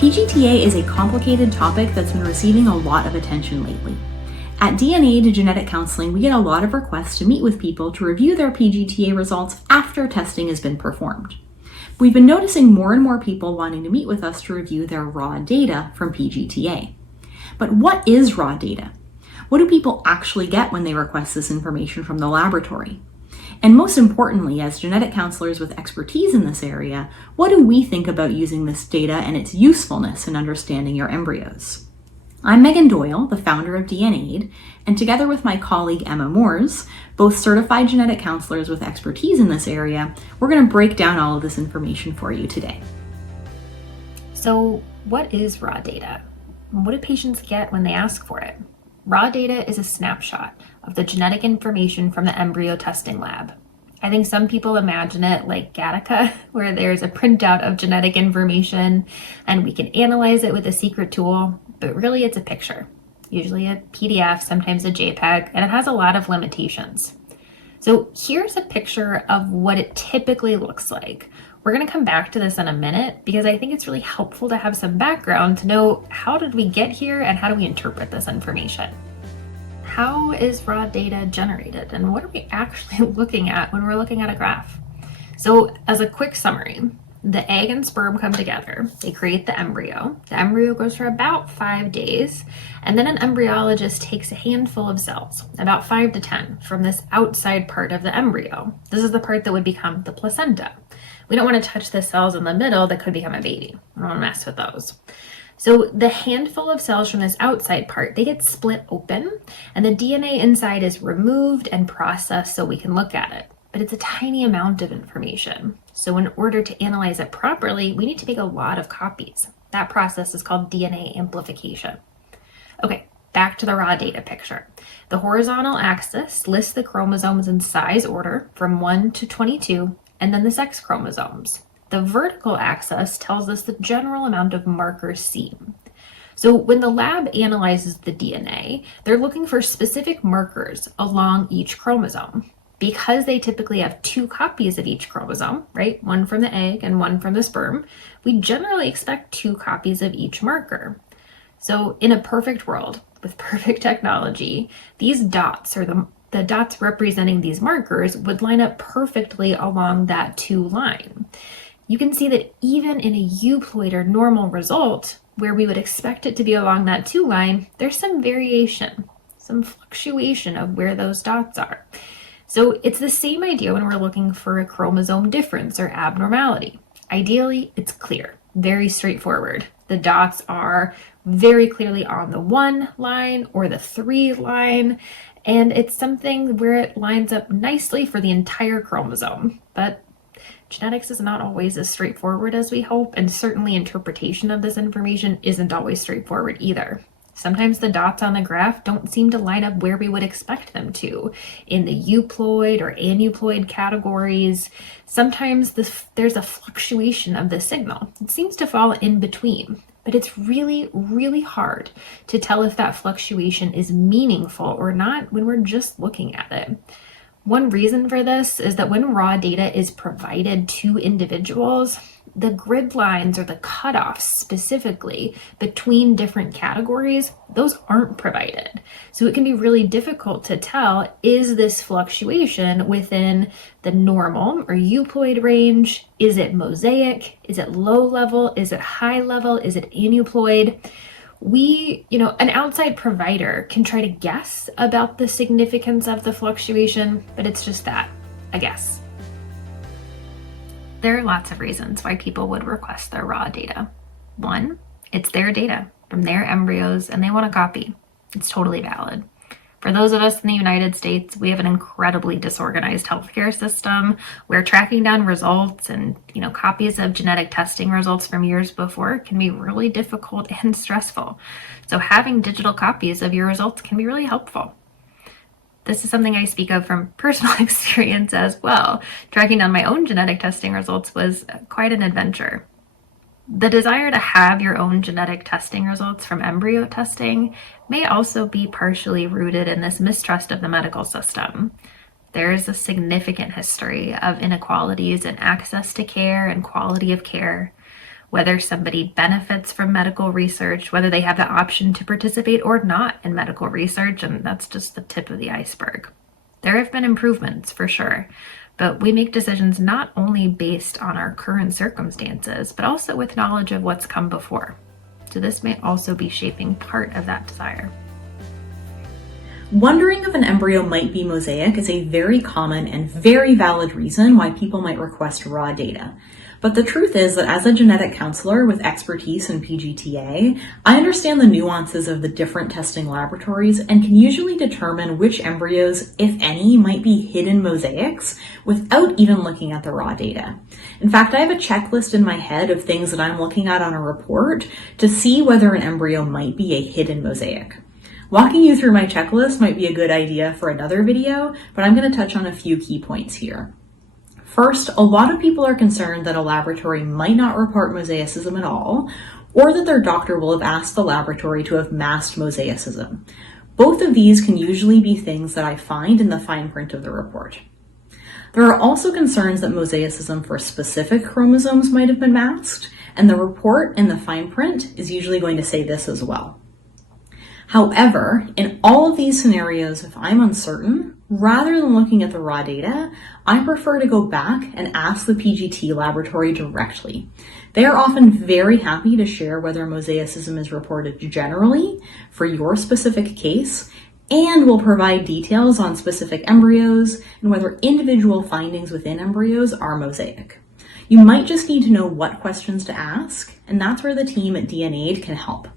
PGT-A is a complicated topic that's been receiving a lot of attention lately. At DNAide Genetic Counseling, we get a lot of requests to meet with people to review their PGT-A results after testing has been performed. We've been noticing more and more people wanting to meet with us to review their raw data from PGT-A. But what is raw data? What do people actually get when they request this information from the laboratory? And most importantly, as genetic counselors with expertise in this area, what do we think about using this data and its usefulness in understanding your embryos? I'm Meaghan Doyle, the founder of DNAide, and together with my colleague Emma Moores, both certified genetic counselors with expertise in this area, we're going to break down all of this information for you today. So what is raw data? What do patients get when they ask for it? Raw data is a snapshot of the genetic information from the embryo testing lab. I think some people imagine it like Gattaca, where there's a printout of genetic information and we can analyze it with a secret tool, but really it's a picture, usually a PDF, sometimes a JPEG, and it has a lot of limitations. So here's a picture of what it typically looks like. We're going to come back to this in a minute because I think it's really helpful to have some background to know how did we get here and how do we interpret this information. How is raw data generated and what are we actually looking at when we're looking at a graph? So as a quick summary, the egg and sperm come together, they create the embryo. The embryo goes for about 5 days, and then an embryologist takes a handful of cells, about 5 to 10, from this outside part of the embryo. This is the part that would become the placenta. We don't want to touch the cells in the middle that could become a baby. We don't want to mess with those. So the handful of cells from this outside part, they get split open, and the DNA inside is removed and processed so we can look at it. But it's a tiny amount of information. So in order to analyze it properly, we need to take a lot of copies. That process is called DNA amplification. Okay, back to the raw data picture. The horizontal axis lists the chromosomes in size order from 1 to 22, and then the sex chromosomes. The vertical axis tells us the general amount of markers seen. So when the lab analyzes the DNA, they're looking for specific markers along each chromosome. Because they typically have 2 copies of each chromosome, right? One from the egg and one from the sperm, we generally expect 2 copies of each marker. So in a perfect world with perfect technology, these dots, or the dots representing these markers, would line up perfectly along that 2 line. You can see that even in a euploid or normal result, where we would expect it to be along that 2 line, there's some variation, some fluctuation of where those dots are. So it's the same idea when we're looking for a chromosome difference or abnormality. Ideally, it's clear, very straightforward. The dots are very clearly on the 1 line or the 3 line, and it's something where it lines up nicely for the entire chromosome. But genetics is not always as straightforward as we hope, and certainly interpretation of this information isn't always straightforward either. Sometimes the dots on the graph don't seem to line up where we would expect them to, in the euploid or aneuploid categories. Sometimes there's a fluctuation of the signal. It seems to fall in between, but it's really, really hard to tell if that fluctuation is meaningful or not when we're just looking at it. One reason for this is that when raw data is provided to individuals, the grid lines or the cutoffs specifically between different categories, those aren't provided. So it can be really difficult to tell, is this fluctuation within the normal or euploid range? Is it mosaic? Is it low level? Is it high level? Is it aneuploid? An outside provider can try to guess about the significance of the fluctuation, but it's just that, a guess. There are lots of reasons why people would request their raw data. One, it's their data from their embryos and they want a copy. It's totally valid. For those of us in the United States, we have an incredibly disorganized healthcare system where tracking down results and, copies of genetic testing results from years before can be really difficult and stressful. So having digital copies of your results can be really helpful. This is something I speak of from personal experience as well. Tracking down my own genetic testing results was quite an adventure. The desire to have your own genetic testing results from embryo testing may also be partially rooted in this mistrust of the medical system. There is a significant history of inequalities in access to care and quality of care. whether somebody benefits from medical research, whether they have the option to participate or not in medical research, and that's just the tip of the iceberg. There have been improvements for sure, but we make decisions not only based on our current circumstances, but also with knowledge of what's come before. So this may also be shaping part of that desire. Wondering if an embryo might be mosaic is a very common and very valid reason why people might request raw data. But the truth is that as a genetic counselor with expertise in PGT-A, I understand the nuances of the different testing laboratories and can usually determine which embryos, if any, might be hidden mosaics without even looking at the raw data. In fact, I have a checklist in my head of things that I'm looking at on a report to see whether an embryo might be a hidden mosaic. Walking you through my checklist might be a good idea for another video, but I'm going to touch on a few key points here. First, a lot of people are concerned that a laboratory might not report mosaicism at all, or that their doctor will have asked the laboratory to have masked mosaicism. Both of these can usually be things that I find in the fine print of the report. There are also concerns that mosaicism for specific chromosomes might have been masked, and the report in the fine print is usually going to say this as well. However, in all of these scenarios, if I'm uncertain, rather than looking at the raw data, I prefer to go back and ask the PGT laboratory directly. They are often very happy to share whether mosaicism is reported generally for your specific case, and will provide details on specific embryos and whether individual findings within embryos are mosaic. You might just need to know what questions to ask, and that's where the team at DNAide can help.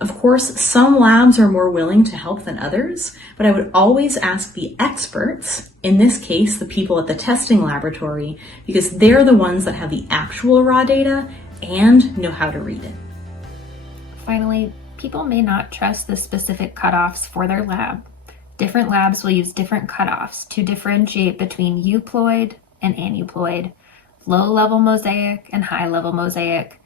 Of course, some labs are more willing to help than others, but I would always ask the experts, in this case, the people at the testing laboratory, because they're the ones that have the actual raw data and know how to read it. Finally, people may not trust the specific cutoffs for their lab. Different labs will use different cutoffs to differentiate between euploid and aneuploid, low-level mosaic and high-level mosaic.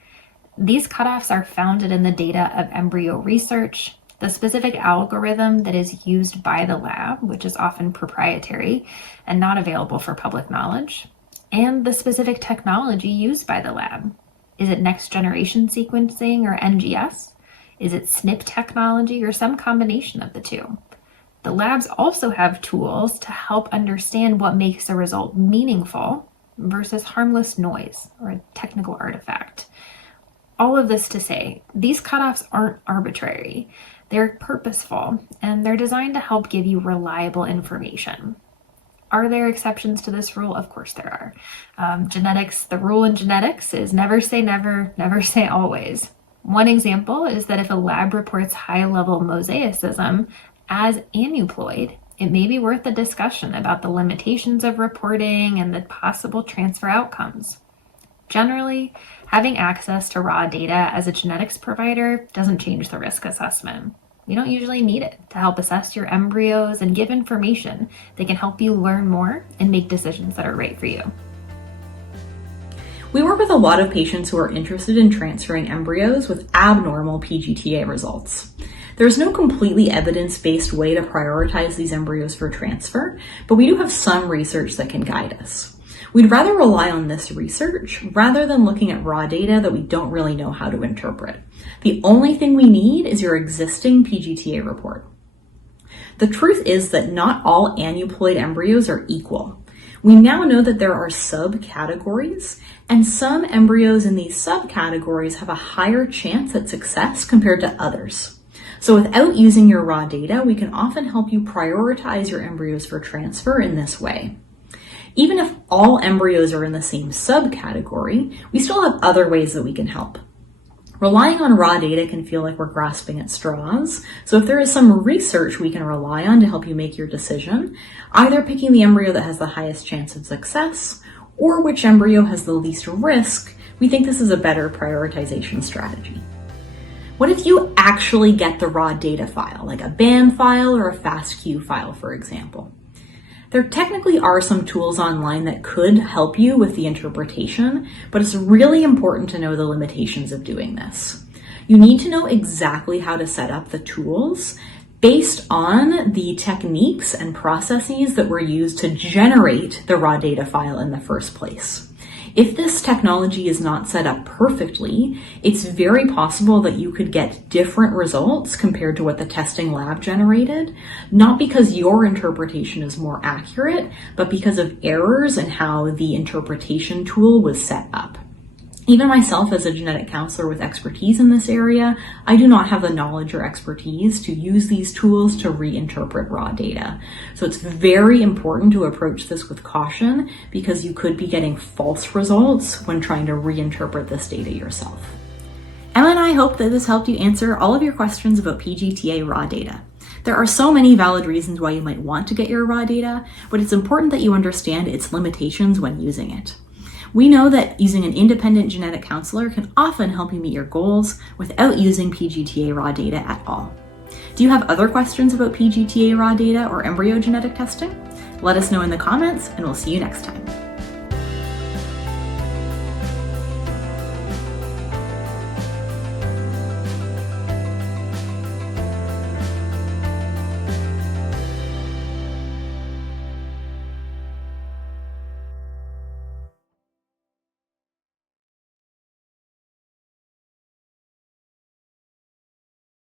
These cutoffs are founded in the data of embryo research, the specific algorithm that is used by the lab, which is often proprietary and not available for public knowledge, and the specific technology used by the lab. Is it next generation sequencing or NGS? Is it SNP technology or some combination of the two? The labs also have tools to help understand what makes a result meaningful versus harmless noise or a technical artifact. All of this to say, these cutoffs aren't arbitrary. They're purposeful, and they're designed to help give you reliable information. Are there exceptions to this rule? Of course there are. The rule in genetics is never say never, never say always. One example is that if a lab reports high-level mosaicism as aneuploid, it may be worth a discussion about the limitations of reporting and the possible transfer outcomes. Generally, having access to raw data as a genetics provider doesn't change the risk assessment. We don't usually need it to help assess your embryos and give information that can help you learn more and make decisions that are right for you. We work with a lot of patients who are interested in transferring embryos with abnormal PGT-A results. There's no completely evidence-based way to prioritize these embryos for transfer, but we do have some research that can guide us. We'd rather rely on this research rather than looking at raw data that we don't really know how to interpret. The only thing we need is your existing PGT-A report. The truth is that not all aneuploid embryos are equal. We now know that there are subcategories, and some embryos in these subcategories have a higher chance at success compared to others. So without using your raw data, we can often help you prioritize your embryos for transfer in this way. Even if all embryos are in the same subcategory, we still have other ways that we can help. Relying on raw data can feel like we're grasping at straws, so if there is some research we can rely on to help you make your decision, either picking the embryo that has the highest chance of success, or which embryo has the least risk, we think this is a better prioritization strategy. What if you actually get the raw data file, like a BAM file or a FASTQ file, for example? There technically are some tools online that could help you with the interpretation, but it's really important to know the limitations of doing this. You need to know exactly how to set up the tools based on the techniques and processes that were used to generate the raw data file in the first place. If this technology is not set up perfectly, it's very possible that you could get different results compared to what the testing lab generated, not because your interpretation is more accurate, but because of errors in how the interpretation tool was set up. Even myself, as a genetic counselor with expertise in this area, I do not have the knowledge or expertise to use these tools to reinterpret raw data. So it's very important to approach this with caution because you could be getting false results when trying to reinterpret this data yourself. Emma and I hope that this helped you answer all of your questions about PGT-A raw data. There are so many valid reasons why you might want to get your raw data, but it's important that you understand its limitations when using it. We know that using an independent genetic counselor can often help you meet your goals without using PGT-A raw data at all. Do you have other questions about PGT-A raw data or embryo genetic testing? Let us know in the comments, and we'll see you next time.